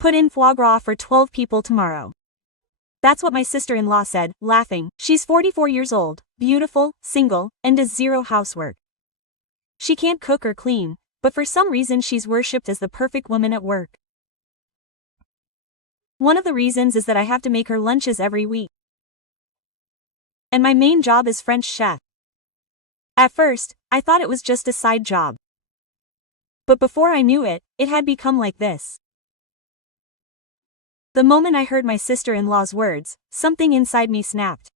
Put in foie gras for 12 people tomorrow. That's what my sister-in-law said, laughing. She's 44 years old, beautiful, single, and does zero housework. She can't cook or clean, but for some reason she's worshipped as the perfect woman at work. One of the reasons is that I have to make her lunches every week. And my main job is French chef. At first, I thought it was just a side job. But before I knew it, it had become like this. The moment I heard my sister-in-law's words, something inside me snapped.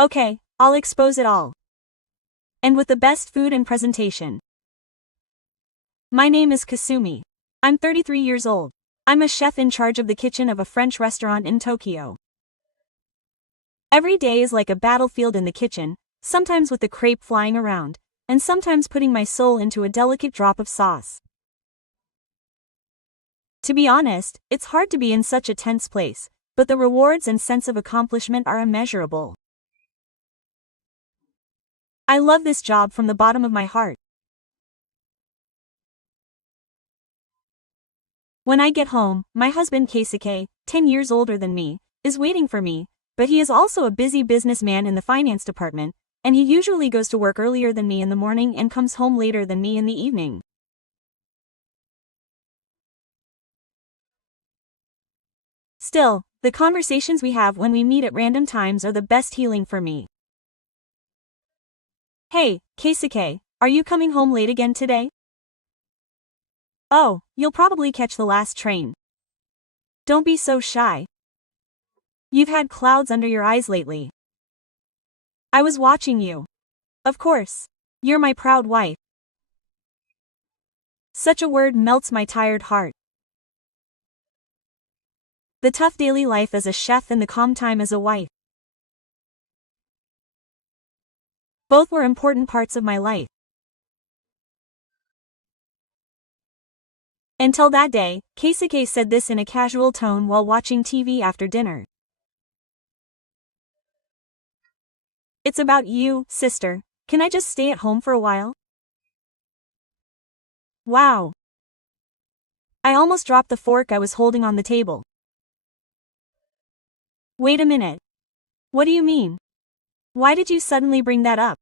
Okay, I'll expose it all. And with the best food and presentation. My name is Kasumi. I'm 33 years old. I'm a chef in charge of the kitchen of a French restaurant in Tokyo. Every day is like a battlefield in the kitchen, sometimes with the crepe flying around, and sometimes putting my soul into a delicate drop of sauce. To be honest, it's hard to be in such a tense place, but the rewards and sense of accomplishment are immeasurable. I love this job from the bottom of my heart. When I get home, my husband Keisuke, 10 years older than me, is waiting for me, but he is also a busy businessman in the finance department, and he usually goes to work earlier than me in the morning and comes home later than me in the evening. Still, the conversations we have when we meet at random times are the best healing for me. Hey, Keisuke, are you coming home late again today? Oh, you'll probably catch the last train. Don't be so shy. You've had clouds under your eyes lately. I was watching you. Of course. You're my proud wife. Such a word melts my tired heart. The tough daily life as a chef and the calm time as a wife. Both were important parts of my life. Until that day, Keisuke said this in a casual tone while watching TV after dinner. It's about you, sister. Can I just stay at home for a while? Wow. I almost dropped the fork I was holding on the table. Wait a minute. What do you mean? Why did you suddenly bring that up?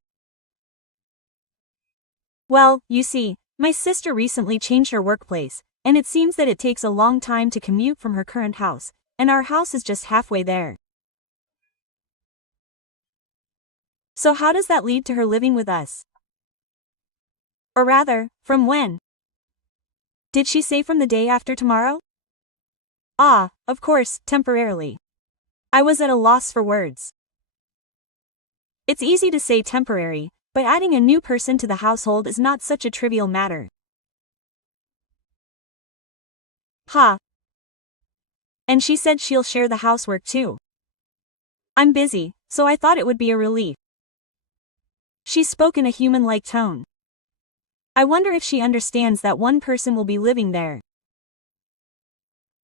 Well, you see, my sister recently changed her workplace, and it seems that it takes a long time to commute from her current house, and our house is just halfway there. So how does that lead to her living with us? Or rather, from when? Did she say from the day after tomorrow? Ah, of course, temporarily. I was at a loss for words. It's easy to say temporary, but adding a new person to the household is not such a trivial matter. Ha. And she said she'll share the housework too. I'm busy, so I thought it would be a relief. She spoke in a human-like tone. I wonder if she understands that one person will be living there.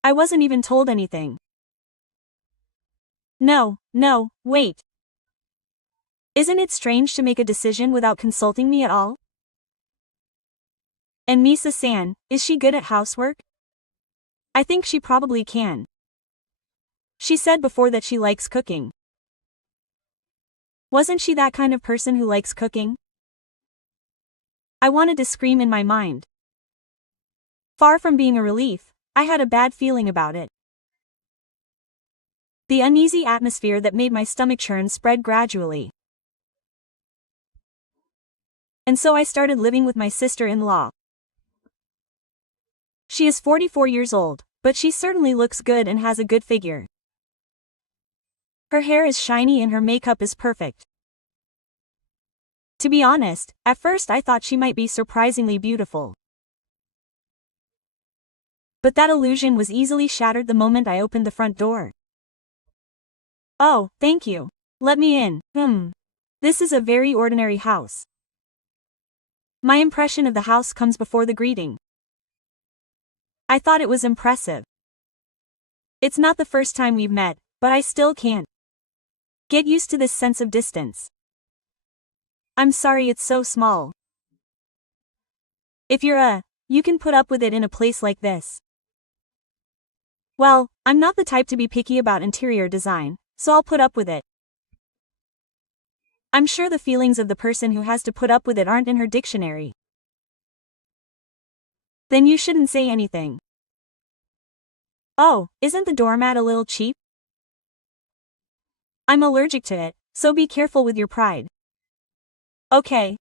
I wasn't even told anything. No, wait. Isn't it strange to make a decision without consulting me at all? And Misa-san, is she good at housework? I think she probably can. She said before that she likes cooking. Wasn't she that kind of person who likes cooking? I wanted to scream in my mind. Far from being a relief, I had a bad feeling about it. The uneasy atmosphere that made my stomach churn spread gradually. And so I started living with my sister-in-law. She is 44 years old, but she certainly looks good and has a good figure. Her hair is shiny and her makeup is perfect. To be honest, at first I thought she might be surprisingly beautiful. But that illusion was easily shattered the moment I opened the front door. Oh, thank you. Let me in. This is a very ordinary house. My impression of the house comes before the greeting. I thought it was impressive. It's not the first time we've met, but I still can't get used to this sense of distance. I'm sorry it's so small. If you're you can put up with it in a place like this. Well, I'm not the type to be picky about interior design, so I'll put up with it. I'm sure the feelings of the person who has to put up with it aren't in her dictionary. Then you shouldn't say anything. Oh, isn't the doormat a little cheap? I'm allergic to it, so be careful with your pride. Okay.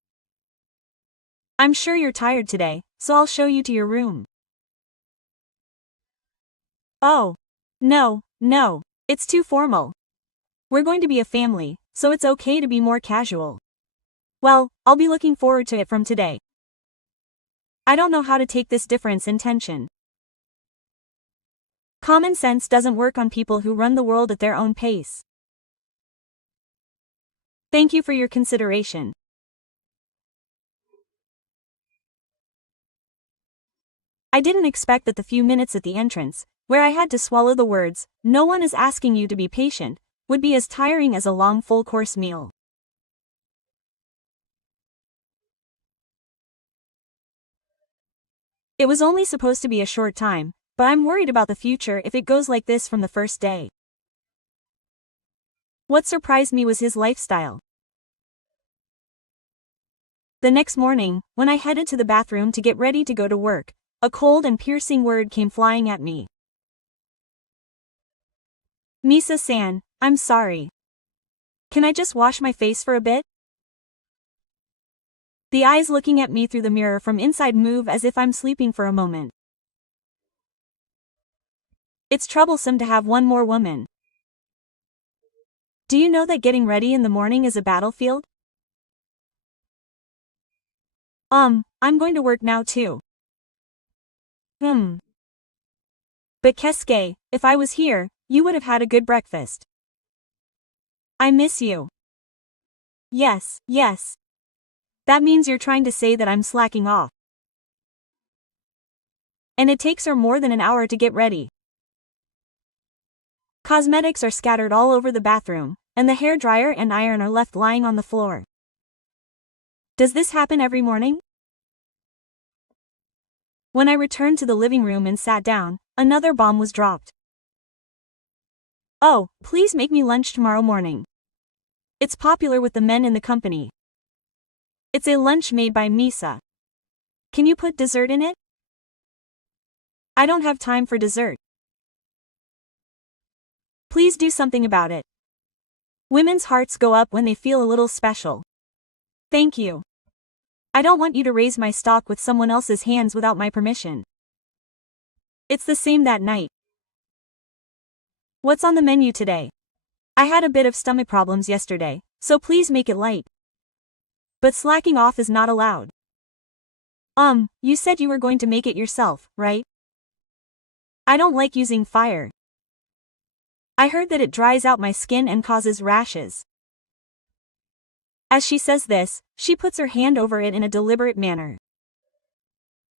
I'm sure you're tired today, so I'll show you to your room. Oh. No, it's too formal. We're going to be a family, so it's okay to be more casual. Well, I'll be looking forward to it from today. I don't know how to take this difference in tension. Common sense doesn't work on people who run the world at their own pace. Thank you for your consideration. I didn't expect that the few minutes at the entrance, where I had to swallow the words, "No one is asking you to be patient," would be as tiring as a long full-course meal. It was only supposed to be a short time, but I'm worried about the future if it goes like this from the first day. What surprised me was his lifestyle. The next morning, when I headed to the bathroom to get ready to go to work, a cold and piercing word came flying at me. Misa-san, I'm sorry. Can I just wash my face for a bit? The eyes looking at me through the mirror from inside move as if I'm sleeping for a moment. It's troublesome to have one more woman. Do you know that getting ready in the morning is a battlefield? I'm going to work now too. But Kesuke, if I was here, you would have had a good breakfast. I miss you. Yes. That means you're trying to say that I'm slacking off. And it takes her more than an hour to get ready. Cosmetics are scattered all over the bathroom, and the hair dryer and iron are left lying on the floor. Does this happen every morning? When I returned to the living room and sat down, another bomb was dropped. Oh, please make me lunch tomorrow morning. It's popular with the men in the company. It's a lunch made by Misa. Can you put dessert in it? I don't have time for dessert. Please do something about it. Women's hearts go up when they feel a little special. Thank you. I don't want you to raise my stock with someone else's hands without my permission. It's the same that night. What's on the menu today? I had a bit of stomach problems yesterday, so please make it light. But slacking off is not allowed. You said you were going to make it yourself, right? I don't like using fire. I heard that it dries out my skin and causes rashes. As she says this, she puts her hand over it in a deliberate manner.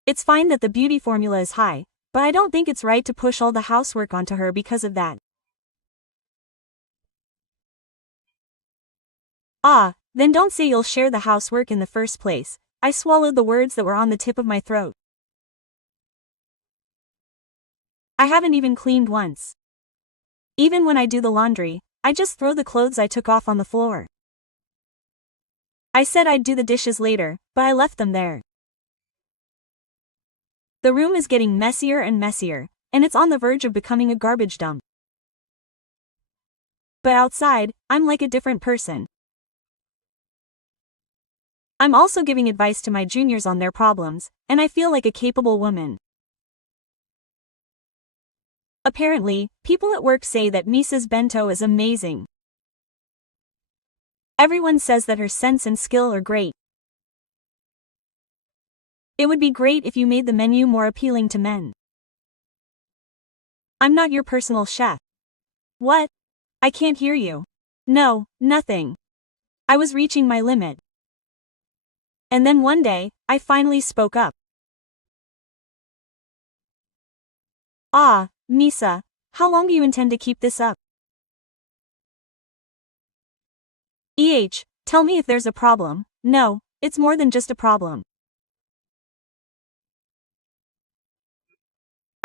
It's fine that the beauty formula is high, but I don't think it's right to push all the housework onto her because of that. Then don't say you'll share the housework in the first place. I swallowed the words that were on the tip of my throat. I haven't even cleaned once. Even when I do the laundry, I just throw the clothes I took off on the floor. I said I'd do the dishes later, but I left them there. The room is getting messier and messier, and it's on the verge of becoming a garbage dump. But outside, I'm like a different person. I'm also giving advice to my juniors on their problems, and I feel like a capable woman. Apparently, people at work say that Misa's bento is amazing. Everyone says that her sense and skill are great. It would be great if you made the menu more appealing to men. I'm not your personal chef. What? I can't hear you. No, nothing. I was reaching my limit. And then one day, I finally spoke up. Misa, how long do you intend to keep this up? Tell me if there's a problem. No, it's more than just a problem.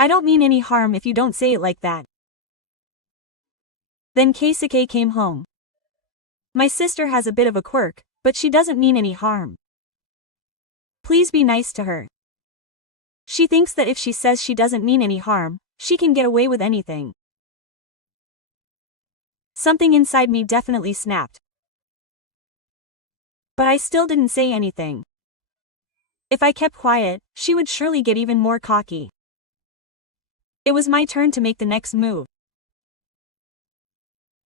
I don't mean any harm if you don't say it like that. Then Keisuke came home. My sister has a bit of a quirk, but she doesn't mean any harm. Please be nice to her. She thinks that if she says she doesn't mean any harm, she can get away with anything. Something inside me definitely snapped. But I still didn't say anything. If I kept quiet, she would surely get even more cocky. It was my turn to make the next move.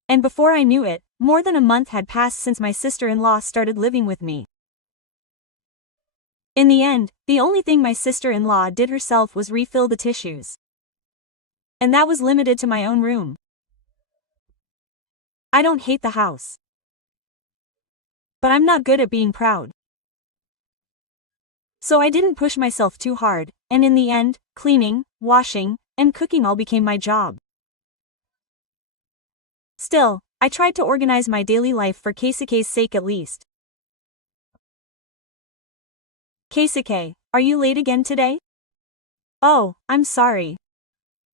And before I knew it, more than a month had passed since my sister-in-law started living with me. In the end, the only thing my sister-in-law did herself was refill the tissues. And that was limited to my own room. I don't hate the house. But I'm not good at being proud. So I didn't push myself too hard, and in the end, cleaning, washing, and cooking all became my job. Still, I tried to organize my daily life for Keisuke's sake at least. Keisuke, are you late again today? Oh, I'm sorry.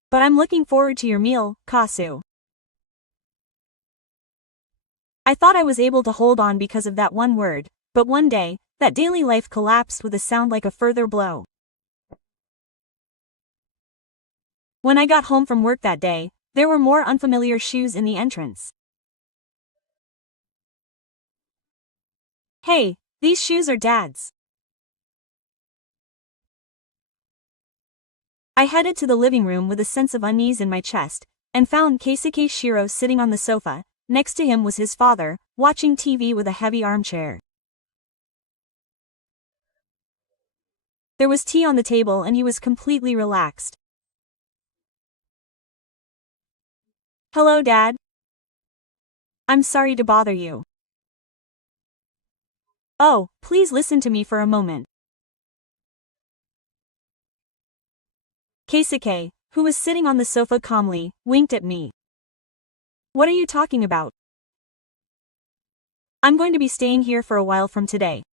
But I'm looking forward to your meal, Kasu. I thought I was able to hold on because of that one word, but one day, that daily life collapsed with a sound like a further blow. When I got home from work that day, there were more unfamiliar shoes in the entrance. Hey, these shoes are Dad's. I headed to the living room with a sense of unease in my chest, and found Keisuke Shiro sitting on the sofa. Next to him was his father, watching TV with a heavy armchair. There was tea on the table and he was completely relaxed. Hello, Dad. I'm sorry to bother you. Oh, please listen to me for a moment. Keisuke, who was sitting on the sofa calmly, winked at me. What are you talking about? I'm going to be staying here for a while from today.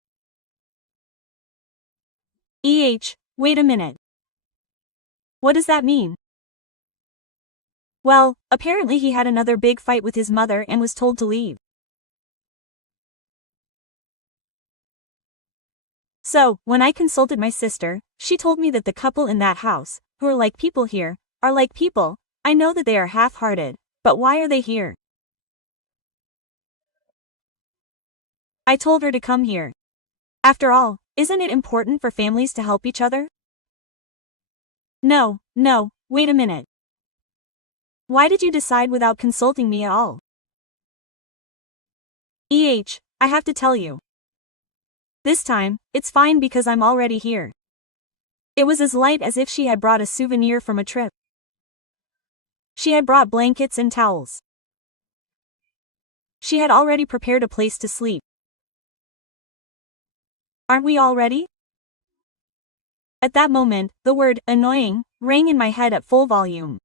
Wait a minute. What does that mean? Well, apparently he had another big fight with his mother and was told to leave. So, when I consulted my sister, she told me that the couple in that house, who are like people here, are like people. I know that they are half-hearted, but why are they here? I told her to come here. After all, isn't it important for families to help each other? No, wait a minute. Why did you decide without consulting me at all? I have to tell you. This time, it's fine because I'm already here. It was as light as if she had brought a souvenir from a trip. She had brought blankets and towels. She had already prepared a place to sleep. Aren't we all ready? At that moment, the word annoying rang in my head at full volume.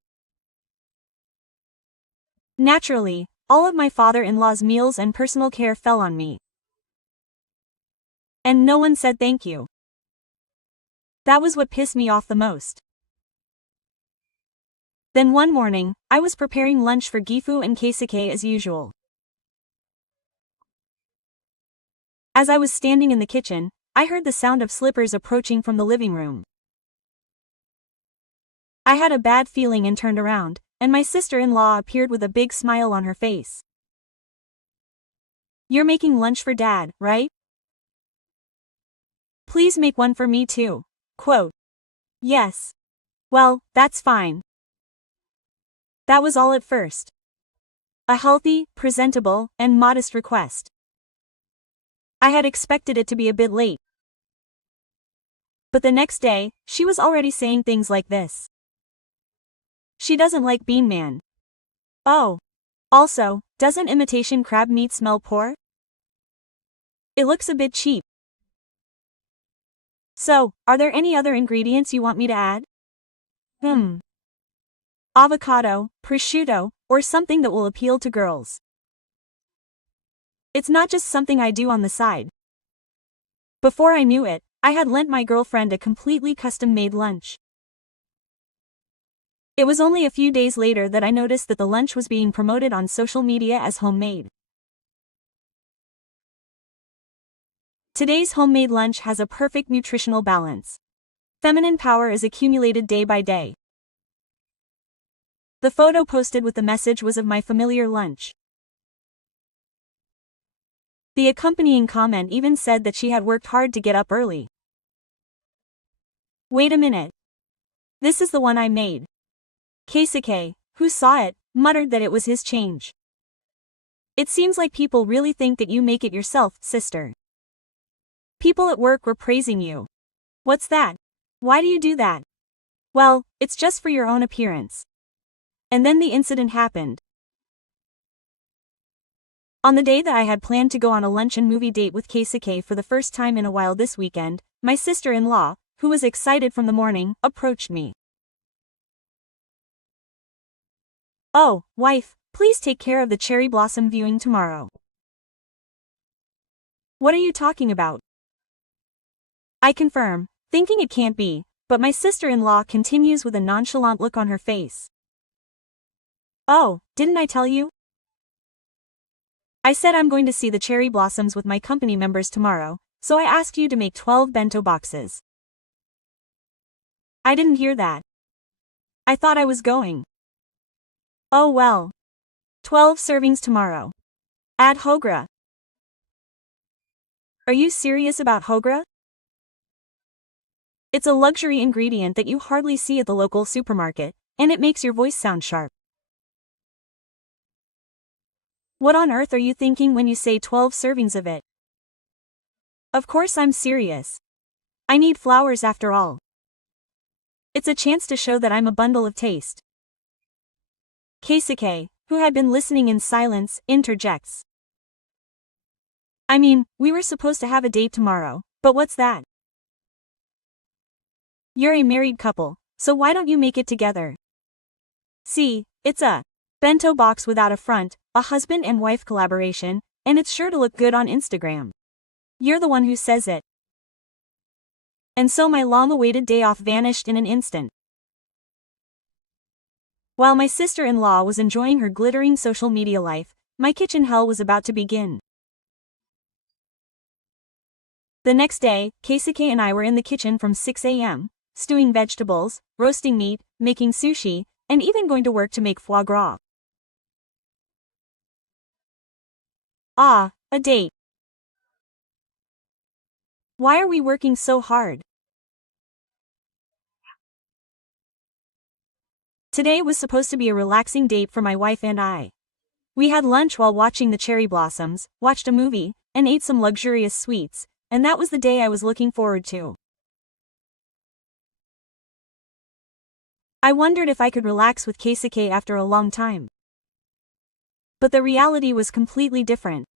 Naturally, all of my father-in-law's meals and personal care fell on me. And no one said thank you. That was what pissed me off the most. Then one morning, I was preparing lunch for Gifu and Keisuke as usual. As I was standing in the kitchen, I heard the sound of slippers approaching from the living room. I had a bad feeling and turned around, and my sister-in-law appeared with a big smile on her face. You're making lunch for Dad, right? Please make one for me too. Quote. Yes. Well, that's fine. That was all at first. A healthy, presentable, and modest request. I had expected it to be a bit late. But the next day, she was already saying things like this. She doesn't like Bean Man. Oh. Also, doesn't imitation crab meat smell poor? It looks a bit cheap. So, are there any other ingredients you want me to add? Avocado, prosciutto, or something that will appeal to girls. It's not just something I do on the side. Before I knew it, I had lent my girlfriend a completely custom-made lunch. It was only a few days later that I noticed that the lunch was being promoted on social media as homemade. Today's homemade lunch has a perfect nutritional balance. Feminine power is accumulated day by day. The photo posted with the message was of my familiar lunch. The accompanying comment even said that she had worked hard to get up early. Wait a minute. This is the one I made. Keisuke, who saw it, muttered that it was his change. It seems like people really think that you make it yourself, sister. People at work were praising you. What's that? Why do you do that? Well, it's just for your own appearance. And then the incident happened. On the day that I had planned to go on a lunch and movie date with Keisuke for the first time in a while this weekend, my sister-in-law, who was excited from the morning, approached me. Oh, wife, please take care of the cherry blossom viewing tomorrow. What are you talking about? I confirm, thinking it can't be, but my sister-in-law continues with a nonchalant look on her face. Oh, didn't I tell you? I said I'm going to see the cherry blossoms with my company members tomorrow, so I asked you to make 12 bento boxes. I didn't hear that. I thought I was going. Oh well. 12 servings tomorrow. Add hogra. Are you serious about hogra? It's a luxury ingredient that you hardly see at the local supermarket, and it makes your voice sound sharp. What on earth are you thinking when you say 12 servings of it? Of course I'm serious. I need flowers after all. It's a chance to show that I'm a bundle of taste. Keisuke, who had been listening in silence, interjects. I mean, we were supposed to have a date tomorrow, but what's that? You're a married couple, so why don't you make it together? See, it's a bento box without a front, a husband and wife collaboration, and it's sure to look good on Instagram. You're the one who says it. And so my long-awaited day off vanished in an instant. While my sister-in-law was enjoying her glittering social media life, my kitchen hell was about to begin. The next day, Keisuke and I were in the kitchen from 6 a.m., stewing vegetables, roasting meat, making sushi, and even going to work to make foie gras. Ah, a date. Why are we working so hard? Today was supposed to be a relaxing date for my wife and I. We had lunch while watching the cherry blossoms, watched a movie, and ate some luxurious sweets, and that was the day I was looking forward to. I wondered if I could relax with Keisuke after a long time. But the reality was completely different.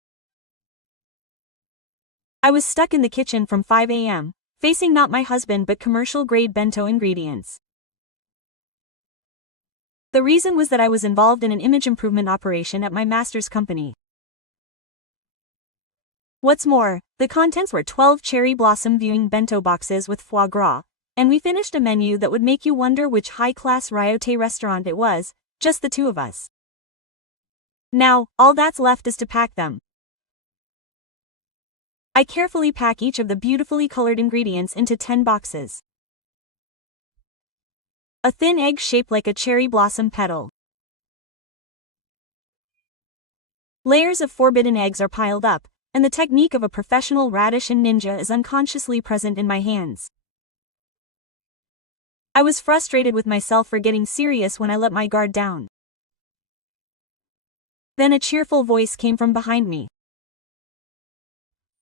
I was stuck in the kitchen from 5 a.m., facing not my husband but commercial-grade bento ingredients. The reason was that I was involved in an image improvement operation at my master's company. What's more, the contents were 12 cherry blossom viewing bento boxes with foie gras, and we finished a menu that would make you wonder which high-class Ryote restaurant it was, just the two of us. Now, all that's left is to pack them. I carefully pack each of the beautifully colored ingredients into 10 boxes. A thin egg shaped like a cherry blossom petal. Layers of forbidden eggs are piled up, and the technique of a professional radish and ninja is unconsciously present in my hands. I was frustrated with myself for getting serious when I let my guard down. Then a cheerful voice came from behind me.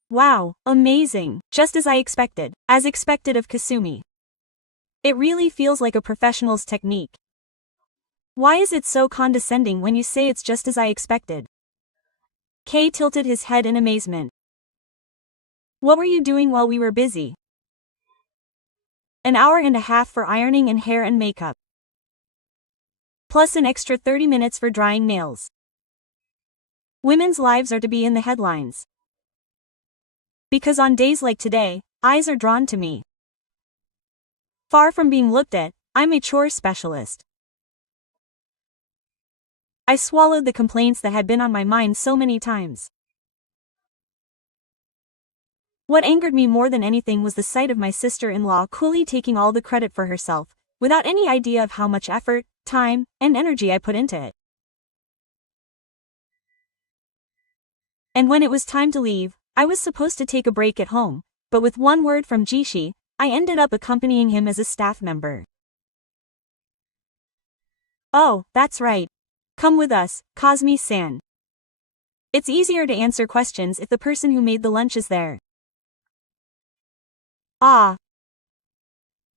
Wow, amazing, just as I expected, as expected of Kasumi. It really feels like a professional's technique. Why is it so condescending when you say it's just as I expected? Kei tilted his head in amazement. What were you doing while we were busy? An hour and a half for ironing and hair and makeup. Plus an extra 30 minutes for drying nails. Women's lives are to be in the headlines. Because on days like today, eyes are drawn to me. Far from being looked at, I'm a chore specialist. I swallowed the complaints that had been on my mind so many times. What angered me more than anything was the sight of my sister-in-law coolly taking all the credit for herself, without any idea of how much effort, time, and energy I put into it. And when it was time to leave, I was supposed to take a break at home, but with one word from Jishi, I ended up accompanying him as a staff member. Oh, that's right. Come with us, Kazumi-san. It's easier to answer questions if the person who made the lunch is there. Ah.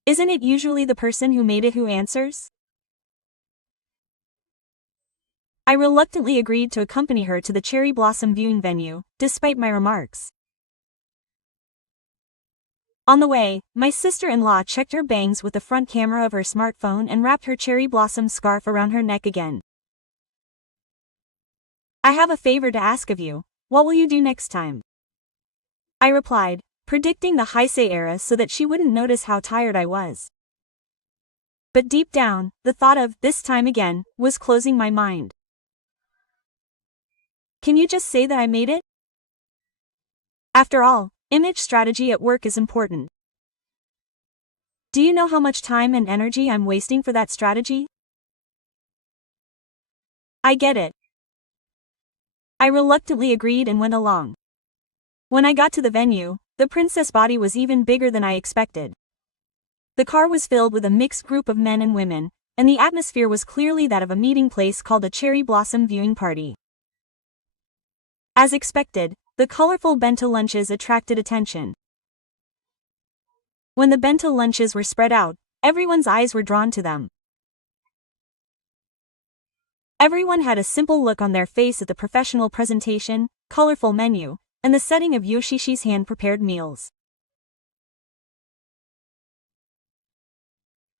Isn't it usually the person who made it who answers? I reluctantly agreed to accompany her to the cherry blossom viewing venue, despite my remarks. On the way, my sister-in-law checked her bangs with the front camera of her smartphone and wrapped her cherry blossom scarf around her neck again. I have a favor to ask of you. What will you do next time? I replied, predicting the Heisei era so that she wouldn't notice how tired I was. But deep down, the thought of this time again was closing my mind. Can you just say that I made it? After all, image strategy at work is important. Do you know how much time and energy I'm wasting for that strategy? I get it. I reluctantly agreed and went along. When I got to the venue, the princess body was even bigger than I expected. The car was filled with a mixed group of men and women, and the atmosphere was clearly that of a meeting place called a cherry blossom viewing party. As expected, the colorful bento lunches attracted attention. When the bento lunches were spread out, everyone's eyes were drawn to them. Everyone had a simple look on their face at the professional presentation, colorful menu, and the setting of Yoshishi's hand-prepared meals.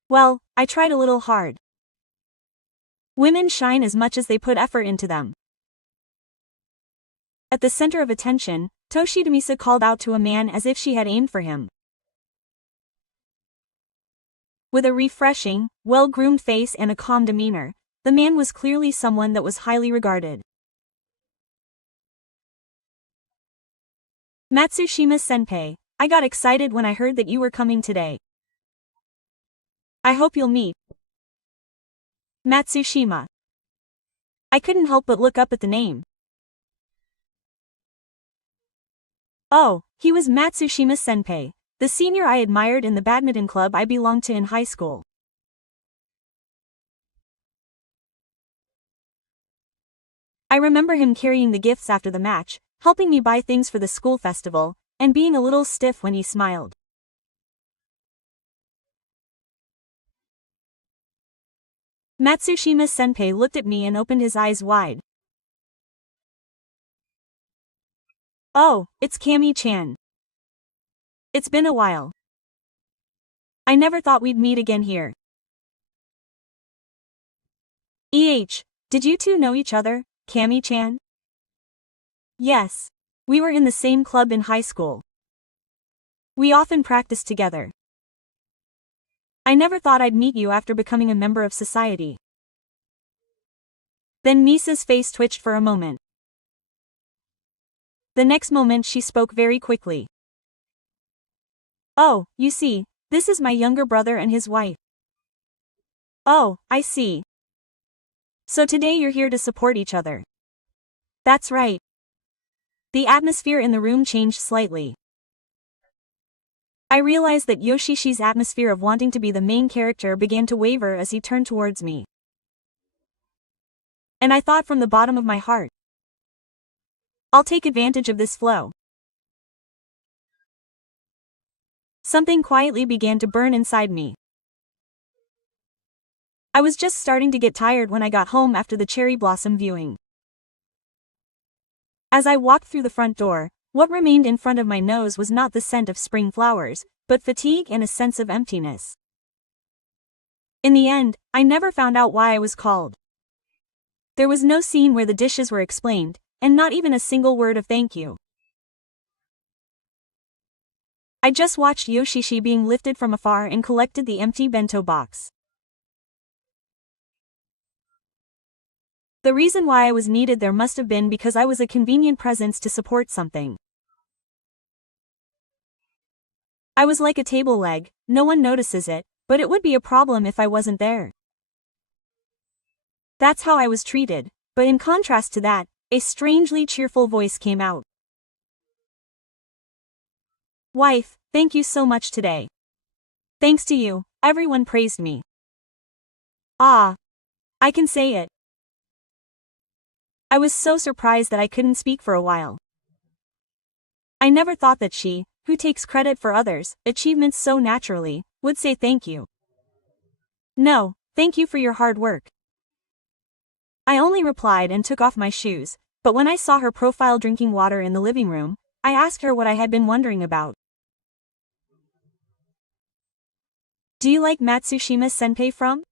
Well, I tried a little hard. Women shine as much as they put effort into them. At the center of attention, Toshidamisa called out to a man as if she had aimed for him. With a refreshing, well-groomed face and a calm demeanor, the man was clearly someone that was highly regarded. Matsushima-senpai, I got excited when I heard that you were coming today. I hope you'll meet Matsushima. I couldn't help but look up at the name. Oh, he was Matsushima-senpai, the senior I admired in the badminton club I belonged to in high school. I remember him carrying the gifts after the match, helping me buy things for the school festival, and being a little stiff when he smiled. Matsushima-senpai looked at me and opened his eyes wide. Oh, it's Kami-chan. It's been a while. I never thought we'd meet again here. Did you two know each other, Kami-chan? Yes. We were in the same club in high school. We often practiced together. I never thought I'd meet you after becoming a member of society. Then Misa's face twitched for a moment. The next moment she spoke very quickly. Oh, you see, this is my younger brother and his wife. Oh, I see. So today you're here to support each other. That's right. The atmosphere in the room changed slightly. I realized that Yoshishi's atmosphere of wanting to be the main character began to waver as he turned towards me. And I thought from the bottom of my heart, I'll take advantage of this flow. Something quietly began to burn inside me. I was just starting to get tired when I got home after the cherry blossom viewing. As I walked through the front door, what remained in front of my nose was not the scent of spring flowers, but fatigue and a sense of emptiness. In the end, I never found out why I was called. There was no scene where the dishes were explained, and not even a single word of thank you. I just watched Yoshishi being lifted from afar and collected the empty bento box. The reason why I was needed there must have been because I was a convenient presence to support something. I was like a table leg, no one notices it, but it would be a problem if I wasn't there. That's how I was treated, but in contrast to that, a strangely cheerful voice came out. Wife, thank you so much today. Thanks to you, everyone praised me. Ah. I can say it. I was so surprised that I couldn't speak for a while. I never thought that she, who takes credit for others' achievements so naturally, would say thank you. No, thank you for your hard work. I only replied and took off my shoes, but when I saw her profile drinking water in the living room, I asked her what I had been wondering about. Do you like Matsushima Senpai from?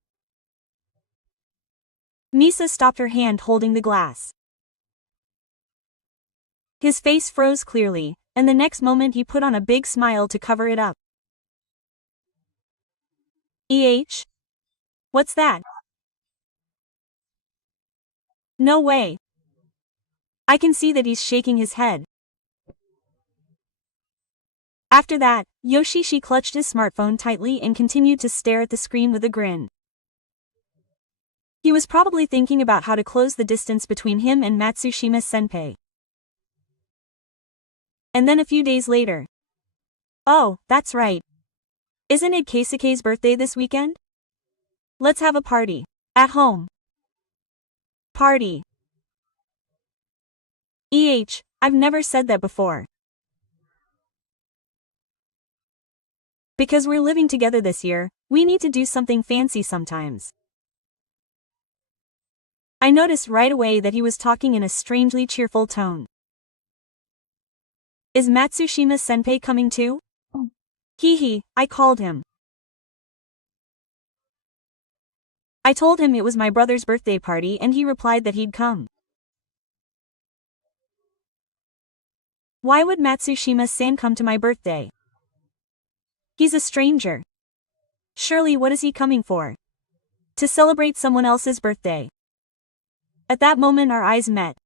Misa stopped her hand holding the glass. His face froze clearly, and the next moment he put on a big smile to cover it up. What's that? No way. I can see that he's shaking his head. After that, Yoshishi clutched his smartphone tightly and continued to stare at the screen with a grin. He was probably thinking about how to close the distance between him and Matsushima Senpai. And then a few days later. Oh, that's right. Isn't it Keisuke's birthday this weekend? Let's have a party. At home. Party. I've never said that before. Because we're living together this year, we need to do something fancy sometimes. I noticed right away that he was talking in a strangely cheerful tone. Is Matsushima Senpai coming too? Hee, I called him. I told him it was my brother's birthday party and he replied that he'd come. Why would Matsushima-san come to my birthday? He's a stranger. Surely what is he coming for? To celebrate someone else's birthday. At that moment our eyes met.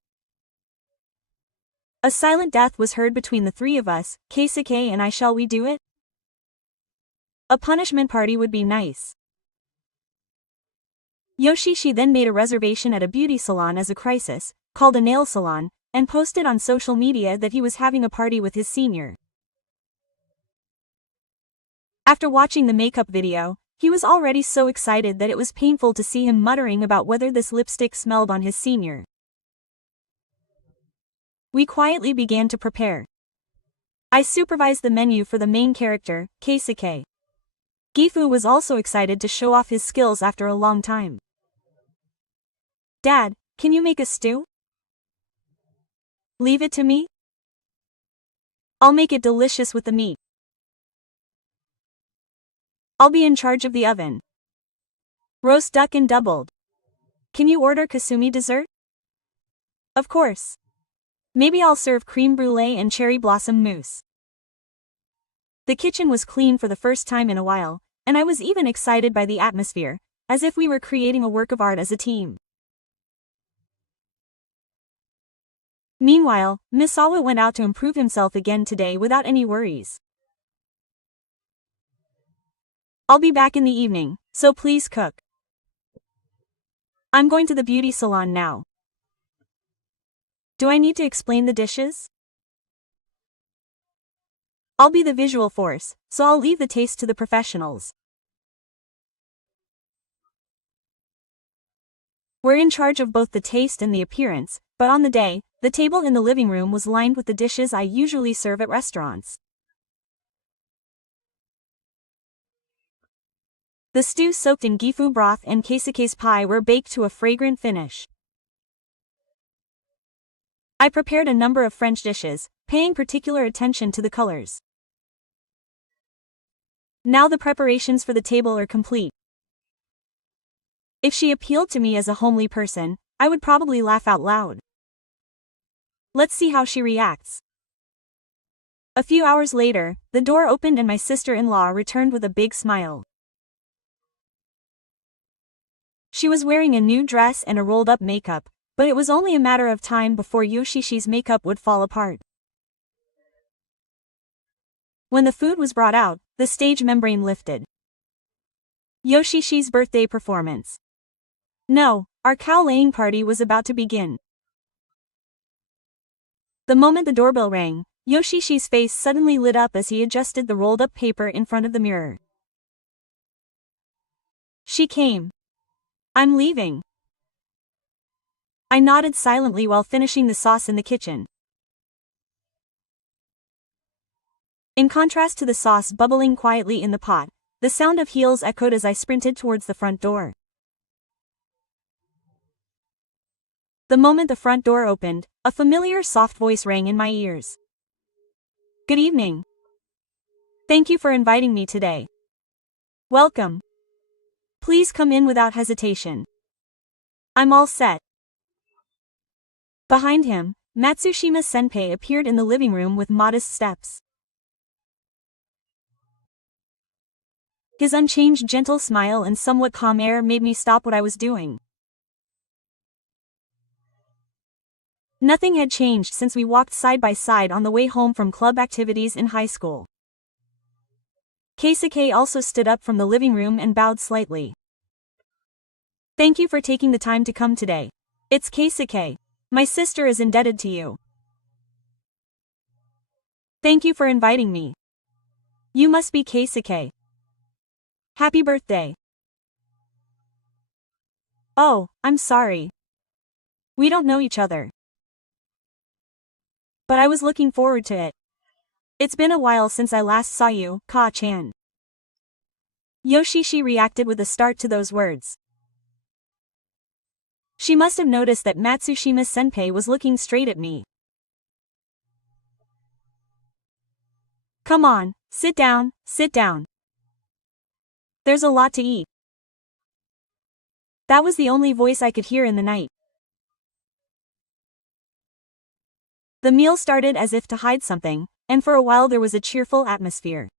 A silent death was heard between the three of us, Keisuke and I. Shall we do it? A punishment party would be nice. Yoshishi then made a reservation at a beauty salon as a crisis, called a nail salon, and posted on social media that he was having a party with his senior. After watching the makeup video, he was already so excited that it was painful to see him muttering about whether this lipstick smelled on his senior. We quietly began to prepare. I supervised the menu for the main character, Keisuke. Gifu was also excited to show off his skills after a long time. Dad, can you make a stew? Leave it to me? I'll make it delicious with the meat. I'll be in charge of the oven. Roast duck and doubled. Can you order Kasumi dessert? Of course. Maybe I'll serve creme brulee and cherry blossom mousse. The kitchen was clean for the first time in a while, and I was even excited by the atmosphere, as if we were creating a work of art as a team. Meanwhile, Misawa went out to improve himself again today without any worries. I'll be back in the evening, so please cook. I'm going to the beauty salon now. Do I need to explain the dishes? I'll be the visual force, so I'll leave the taste to the professionals. We're in charge of both the taste and the appearance, but on the day, the table in the living room was lined with the dishes I usually serve at restaurants. The stew soaked in gifu broth and Keisuke's pie were baked to a fragrant finish. I prepared a number of French dishes, paying particular attention to the colors. Now the preparations for the table are complete. If she appealed to me as a homely person, I would probably laugh out loud. Let's see how she reacts. A few hours later, the door opened and my sister-in-law returned with a big smile. She was wearing a new dress and a rolled-up makeup, but it was only a matter of time before Yoshishi's makeup would fall apart. When the food was brought out, the stage membrane lifted. Yoshishi's birthday performance. No, our cow-laying party was about to begin. The moment the doorbell rang, Yoshishi's face suddenly lit up as he adjusted the rolled-up paper in front of the mirror. She came. I'm leaving. I nodded silently while finishing the sauce in the kitchen. In contrast to the sauce bubbling quietly in the pot, the sound of heels echoed as I sprinted towards the front door. The moment the front door opened, a familiar soft voice rang in my ears. Good evening. Thank you for inviting me today. Welcome. Please come in without hesitation. I'm all set. Behind him, Matsushima Senpai appeared in the living room with modest steps. His unchanged gentle smile and somewhat calm air made me stop what I was doing. Nothing had changed since we walked side by side on the way home from club activities in high school. Keisuke also stood up from the living room and bowed slightly. Thank you for taking the time to come today. It's Keisuke. My sister is indebted to you. Thank you for inviting me. You must be Keisuke. Happy birthday. Oh, I'm sorry. We don't know each other. But I was looking forward to it. It's been a while since I last saw you, Ka-chan. Yoshishi reacted with a start to those words. She must have noticed that Matsushima Senpai was looking straight at me. Come on, sit down, sit down. There's a lot to eat. That was the only voice I could hear in the night. The meal started as if to hide something, and for a while there was a cheerful atmosphere.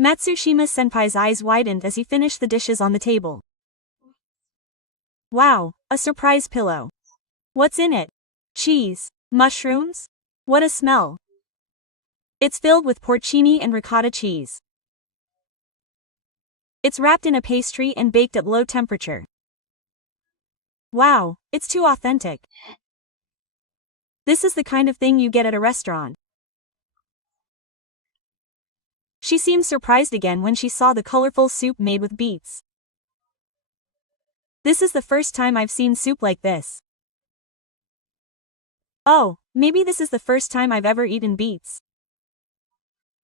Matsushima Senpai's eyes widened as he finished the dishes on the table. Wow, a surprise pillow. What's in it? Cheese? Mushrooms? What a smell. It's filled with porcini and ricotta cheese. It's wrapped in a pastry and baked at low temperature. Wow, it's too authentic. This is the kind of thing you get at a restaurant. She seemed surprised again when she saw the colorful soup made with beets. This is the first time I've seen soup like this. Oh, maybe this is the first time I've ever eaten beets.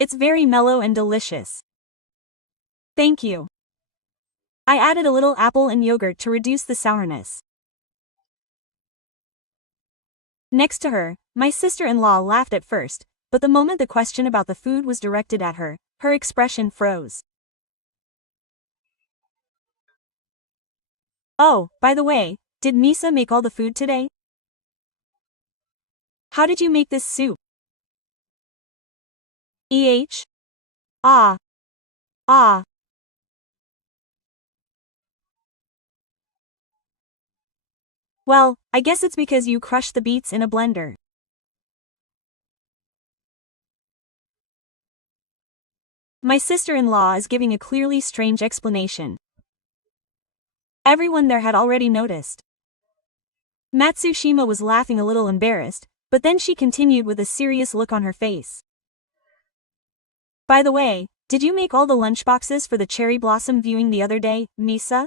It's very mellow and delicious. Thank you. I added a little apple and yogurt to reduce the sourness. Next to her, my sister-in-law laughed at first, but the moment the question about the food was directed at her, her expression froze. Oh, by the way, did Misa make all the food today? How did you make this soup? Ah. Well, I guess it's because you crushed the beets in a blender. My sister-in-law is giving a clearly strange explanation. Everyone there had already noticed. Matsushima was laughing a little embarrassed, but then she continued with a serious look on her face. By the way, did you make all the lunchboxes for the cherry blossom viewing the other day, Misa?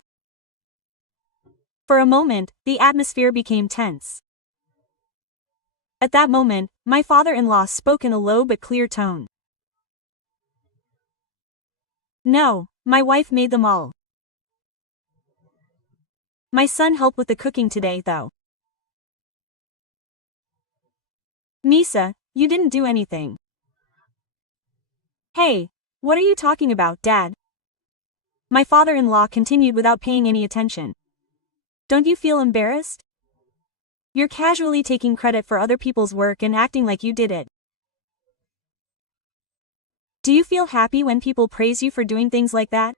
For a moment, the atmosphere became tense. At that moment, my father-in-law spoke in a low but clear tone. No, my wife made them all. My son helped with the cooking today though. Misa, you didn't do anything. Hey, what are you talking about, Dad? My father-in-law continued without paying any attention. Don't you feel embarrassed? You're casually taking credit for other people's work and acting like you did it. Do you feel happy when people praise you for doing things like that?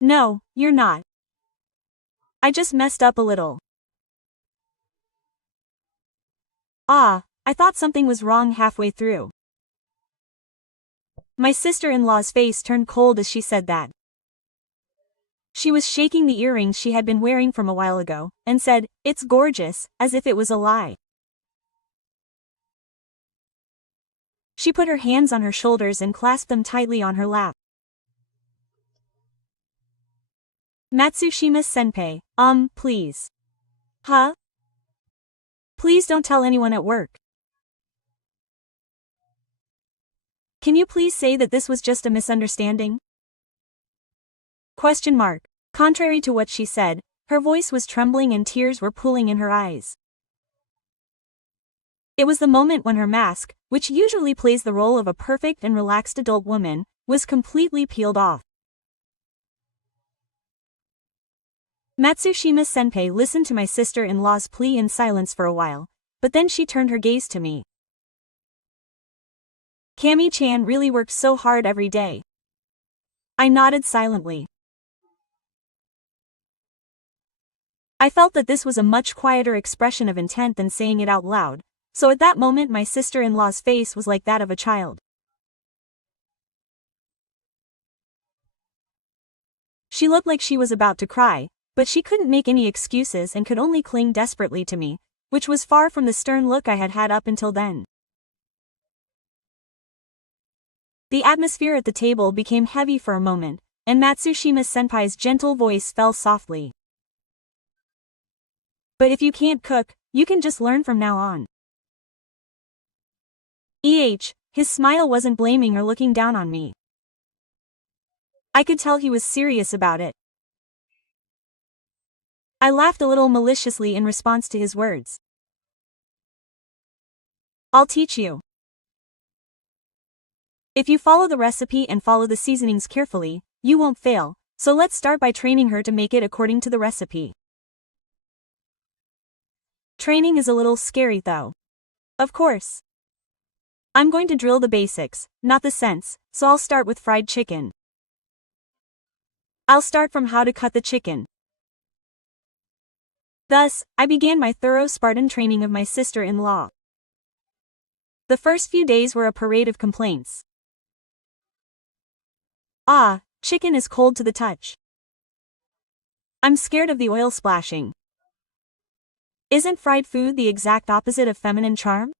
No, you're not. I just messed up a little. Ah, I thought something was wrong halfway through. My sister-in-law's face turned cold as she said that. She was shaking the earrings she had been wearing from a while ago, and said, "It's gorgeous," as if it was a lie. She put her hands on her shoulders and clasped them tightly on her lap. Matsushima-senpai, please. Huh? Please don't tell anyone at work. Can you please say that this was just a misunderstanding? Question mark. Contrary to what she said, her voice was trembling and tears were pooling in her eyes. It was the moment when her mask, which usually plays the role of a perfect and relaxed adult woman, was completely peeled off. Matsushima-senpai listened to my sister-in-law's plea in silence for a while, but then she turned her gaze to me. Kami-chan really works so hard every day. I nodded silently. I felt that this was a much quieter expression of intent than saying it out loud, so at that moment my sister-in-law's face was like that of a child. She looked like she was about to cry, but she couldn't make any excuses and could only cling desperately to me, which was far from the stern look I had had up until then. The atmosphere at the table became heavy for a moment, and Matsushima-senpai's gentle voice fell softly. But if you can't cook, you can just learn from now on. His smile wasn't blaming or looking down on me. I could tell he was serious about it. I laughed a little maliciously in response to his words. I'll teach you. If you follow the recipe and follow the seasonings carefully, you won't fail, so let's start by training her to make it according to the recipe. Training is a little scary though. Of course. I'm going to drill the basics, not the sense, so I'll start with fried chicken. I'll start from how to cut the chicken. Thus, I began my thorough Spartan training of my sister-in-law. The first few days were a parade of complaints. Ah, chicken is cold to the touch. I'm scared of the oil splashing. Isn't fried food the exact opposite of feminine charm?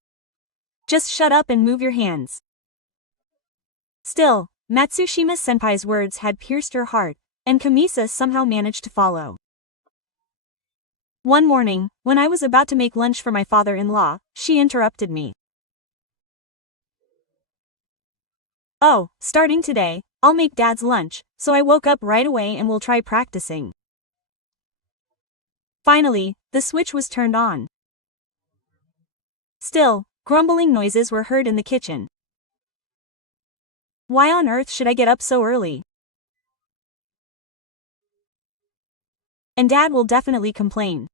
Just shut up and move your hands. Still, Matsushima-senpai's words had pierced her heart, and Kamisa somehow managed to follow. One morning, when I was about to make lunch for my father-in-law, she interrupted me. Oh, starting today, I'll make Dad's lunch, so I woke up right away and will try practicing. Finally, the switch was turned on. Still, grumbling noises were heard in the kitchen. Why on earth should I get up so early? And Dad will definitely complain.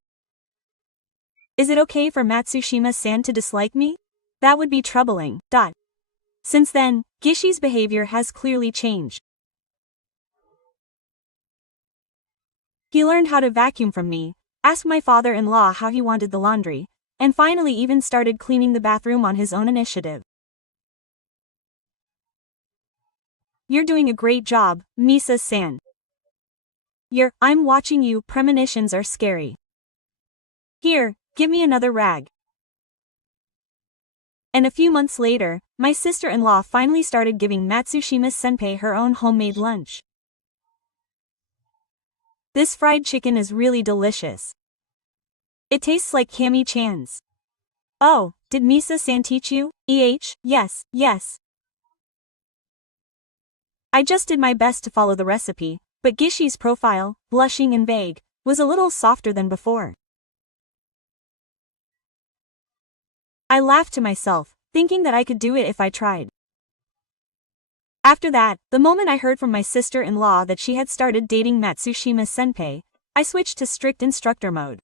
Is it okay for Matsushima-san to dislike me? That would be troubling. Since then, Gishi's behavior has clearly changed. He learned how to vacuum from me, asked my father-in-law how he wanted the laundry, and finally even started cleaning the bathroom on his own initiative. You're doing a great job, Misa-san. I'm watching you, premonitions are scary. Here, give me another rag. And a few months later, my sister-in-law finally started giving Matsushima-senpai her own homemade lunch. This fried chicken is really delicious. It tastes like Kami-chan's. Oh, did Misa-san teach you? Yes. I just did my best to follow the recipe, but Gishi's profile, blushing and vague, was a little softer than before. I laughed to myself, thinking that I could do it if I tried. After that, the moment I heard from my sister-in-law that she had started dating Matsushima-senpai, I switched to strict instructor mode.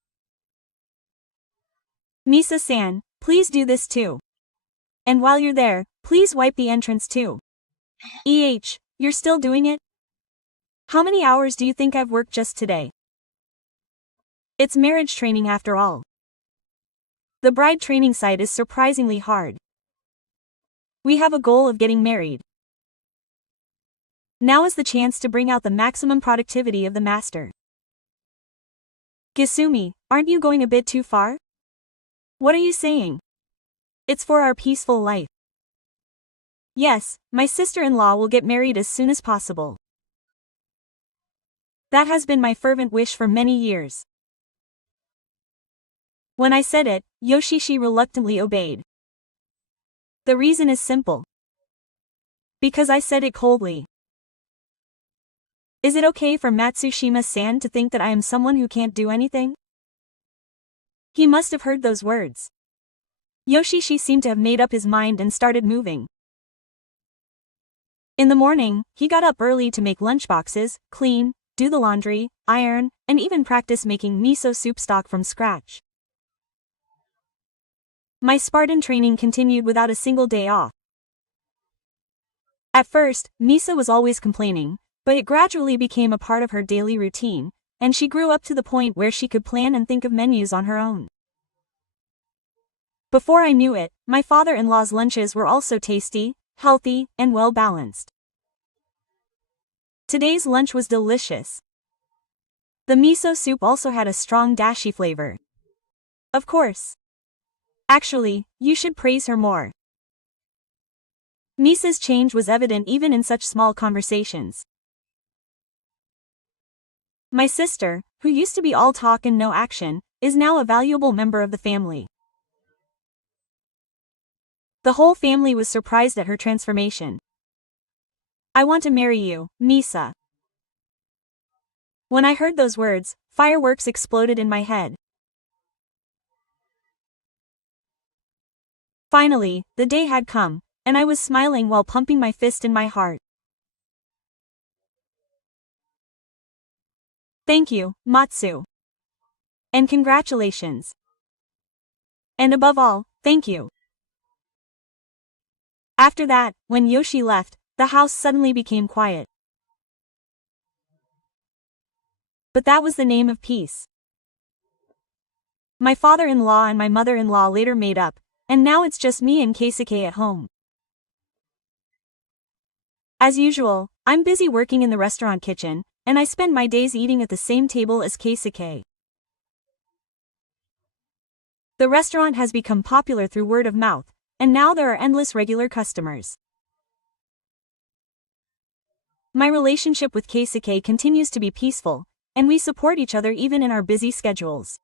Misa-san, please do this too. And while you're there, please wipe the entrance too. You're still doing it? How many hours do you think I've worked just today? It's marriage training after all. The bride training site is surprisingly hard. We have a goal of getting married. Now is the chance to bring out the maximum productivity of the master. Gisumi, aren't you going a bit too far? What are you saying? It's for our peaceful life. Yes, my sister-in-law will get married as soon as possible. That has been my fervent wish for many years. When I said it, Yoshishi reluctantly obeyed. The reason is simple. Because I said it coldly. Is it okay for Matsushima-san to think that I am someone who can't do anything? He must have heard those words. Yoshishi seemed to have made up his mind and started moving. In the morning, he got up early to make lunchboxes, clean, do the laundry, iron, and even practice making miso soup stock from scratch. My Spartan training continued without a single day off. At first, Misa was always complaining, but it gradually became a part of her daily routine, and she grew up to the point where she could plan and think of menus on her own. Before I knew it, my father-in-law's lunches were also tasty, healthy, and well-balanced. Today's lunch was delicious. The miso soup also had a strong dashi flavor. Of course. Actually, you should praise her more. Misa's change was evident even in such small conversations. My sister, who used to be all talk and no action, is now a valuable member of the family. The whole family was surprised at her transformation. I want to marry you, Misa. When I heard those words, fireworks exploded in my head. Finally, the day had come, and I was smiling while pumping my fist in my heart. Thank you, Matsu. And congratulations. And above all, thank you. After that, when Yoshi left, the house suddenly became quiet. But that was the name of peace. My father-in-law and my mother-in-law later made up, and now it's just me and Keisuke at home. As usual, I'm busy working in the restaurant kitchen, and I spend my days eating at the same table as Keisuke. The restaurant has become popular through word of mouth, and now there are endless regular customers. My relationship with Keisuke continues to be peaceful, and we support each other even in our busy schedules.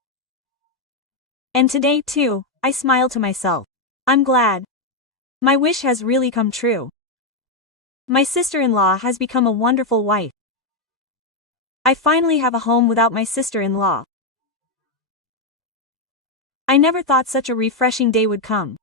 And today too, I smile to myself. I'm glad. My wish has really come true. My sister-in-law has become a wonderful wife. I finally have a home without my sister-in-law. I never thought such a refreshing day would come.